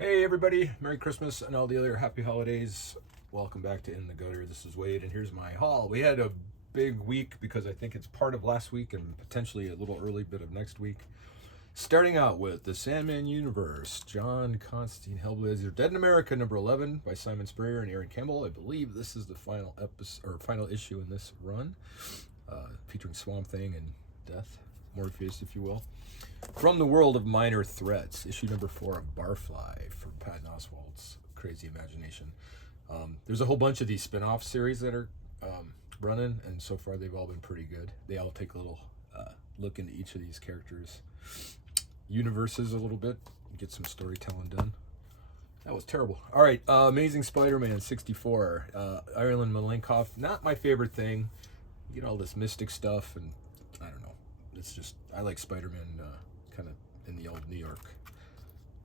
Hey everybody, Merry Christmas and all the other happy holidays. Welcome back to In the Gutter. This is Wade and here's my haul. We had a big week because I think it's part of last week and potentially a little early bit of next week. Starting out with The Sandman Universe, John Constantine Hellblazer, Dead in America number 11 by Simon Sprayer and Aaron Campbell. I believe this is the final episode or final issue in this run, featuring Swamp Thing and Death, Morpheus, if you will. From the World of Minor Threats, issue number 4 of Barfly from Patton Oswalt's crazy imagination. There's a whole bunch of these spin-off series that are running, and so far they've all been pretty good. They all take a little look into each of these characters' universes a little bit, get some storytelling done. That was terrible. All right, Amazing Spider-Man 64, Ireland Malenkoff. Not my favorite thing. You get all this mystic stuff, and I don't know. It's just, I like Spider-Man kind of in the old New York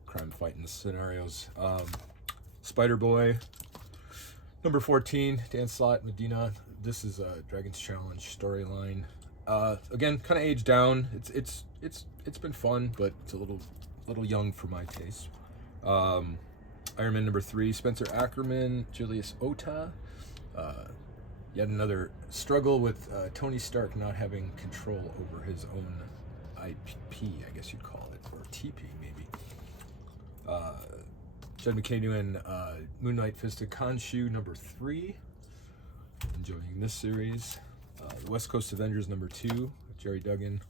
crime fighting scenarios. Spider-Boy, number 14, Dan Slott, Medina. This is a Dragon's Challenge storyline. Again, kind of aged down. It's been fun, but it's a little young for my taste. Iron Man number 3, Spencer Ackerman, Julius Ota. Yet another struggle with Tony Stark not having control over his own IP, I guess you'd call it, or TP maybe. Jed McKay doing Moon Knight Fist of Khonshu number 3. Enjoying this series. The West Coast Avengers number 2, Jerry Duggan.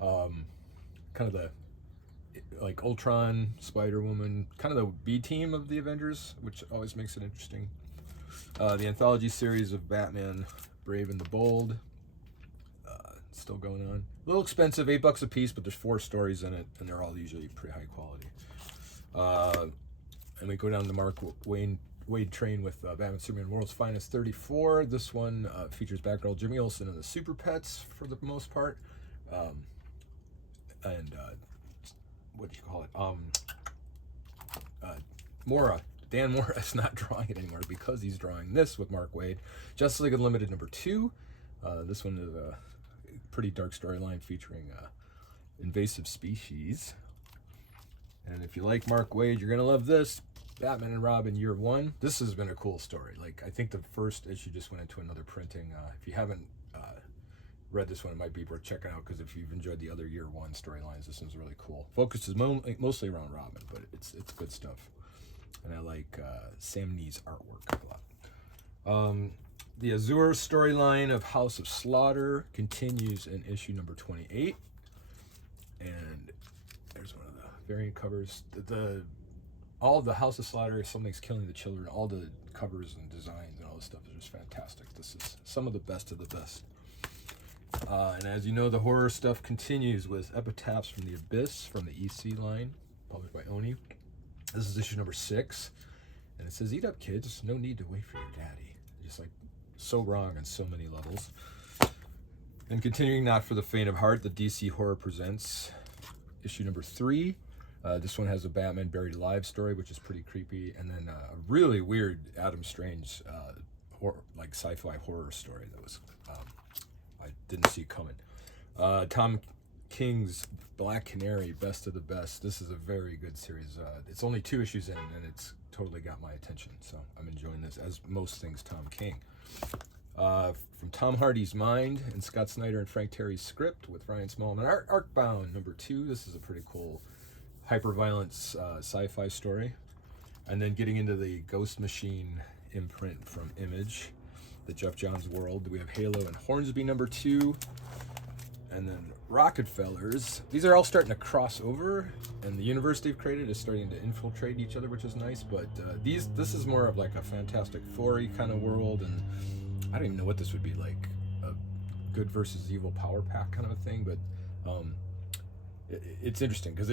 Kind of the like Ultron, Spider-Woman, kind of the B team of the Avengers, which always makes it interesting. The anthology series of Batman, Brave and the Bold, still going on. A little expensive, $8 a piece, but there's 4 stories in it, and they're all usually pretty high quality. And we go down the Mark Wade train with Batman Superman World's Finest 34. This one features Batgirl Jimmy Olsen and the Super Pets for the most part. And what do you call it? Mora. Dan Mora is not drawing it anymore because he's drawing this with Mark Waid. Justice League Unlimited number 2. This one is a pretty dark storyline featuring invasive species. And if you like Mark Waid, you're going to love this. Batman and Robin Year 1. This has been a cool story. Like, I think the first issue just went into another printing. If you haven't read this one, it might be worth checking out, because if you've enjoyed the other Year 1 storylines, this one's really cool. Focuses mostly around Robin, but it's good stuff. And I like Sam Nee's artwork a lot. The Azure storyline of House of Slaughter continues in issue number 28. And there's one of the variant covers. All of the House of Slaughter, Something's Killing the Children, all the covers and designs and all this stuff is just fantastic. This is some of the best of the best. And as you know, the horror stuff continues with Epitaphs from the Abyss from the EC line, published by Oni. This is issue number 6, and it says, "Eat up, kids. No need to wait for your daddy." Just like so wrong on so many levels. And continuing, Not for the Faint of Heart, the DC Horror Presents, issue number 3. This one has a Batman Buried Alive story, which is pretty creepy, and then a really weird Adam Strange like sci-fi horror story that was I didn't see coming. Tom King's Black Canary, Best of the Best. This is a very good series. It's only 2 issues in, and it's totally got my attention, so I'm enjoying this, as most things Tom King. From Tom Hardy's Mind and Scott Snyder and Frank Terry's script with Ryan Smallman, Arcbound number 2. This is a pretty cool hyper-violence sci-fi story. And then getting into the Ghost Machine imprint from Image, the Jeff Johns world, we have Halo and Hornsby number 2. And then Rockefellers. These are all starting to cross over, and the universe they've created is starting to infiltrate each other, which is nice. But this is more of like a Fantastic Four-y kind of world, and I don't even know what this would be, like a good versus evil power pack kind of a thing. But it's interesting because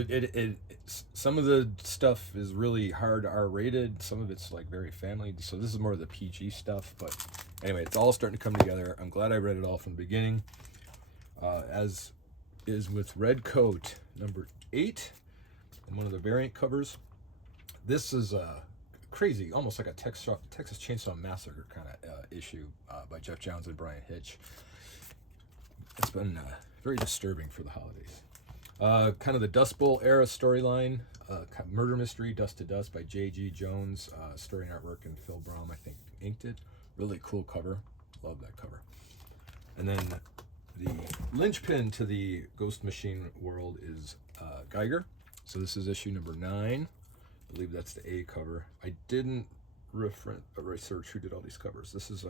some of the stuff is really hard R-rated. Some of it's like very family. So this is more of the PG stuff. But anyway, it's all starting to come together. I'm glad I read it all from the beginning. As is with Red Coat number 8 and one of the variant covers. This is a crazy, almost like a Texas Chainsaw Massacre kind of issue by Jeff Johns and Brian Hitch. It's been very disturbing for the holidays. Kind of the Dust Bowl era storyline, murder mystery, Dust to Dust by J.G. Jones, story and artwork, and Phil Brom, I think, inked it. Really cool cover. Love that cover. And then the linchpin to the Ghost Machine world is Geiger. So this is issue number 9. I believe that's the A cover. I didn't research who did all these covers. This is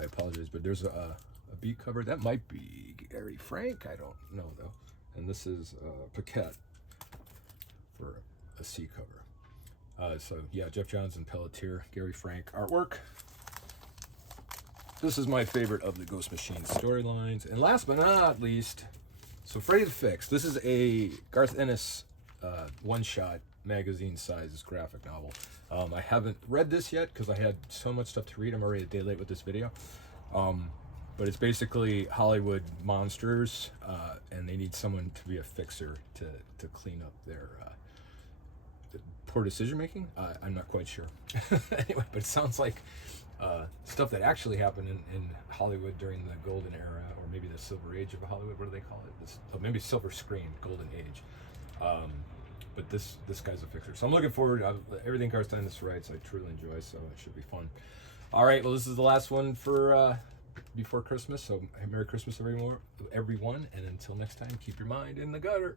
I apologize, but there's a B cover. That might be Gary Frank. I don't know though. And this is Paquette for a C cover. So yeah, Jeff Johns and Pelletier, Gary Frank artwork. This is my favorite of the Ghost Machine storylines. And last but not least, so Freddy the Fix. This is a Garth Ennis one-shot magazine size graphic novel. I haven't read this yet because I had so much stuff to read. I'm already a day late with this video. But it's basically Hollywood monsters, and they need someone to be a fixer to clean up their poor decision making. I'm not quite sure. Anyway, but it sounds like stuff that actually happened in Hollywood during the golden era, or maybe the silver age of Hollywood. What do they call it? Maybe silver screen, golden age. But this guy's a fixer. So I'm looking forward. Everything Garth Ennis writes, I truly enjoy, so it should be fun. All right, well, this is the last one for before Christmas. So Merry Christmas, everyone. And until next time, keep your mind in the gutter.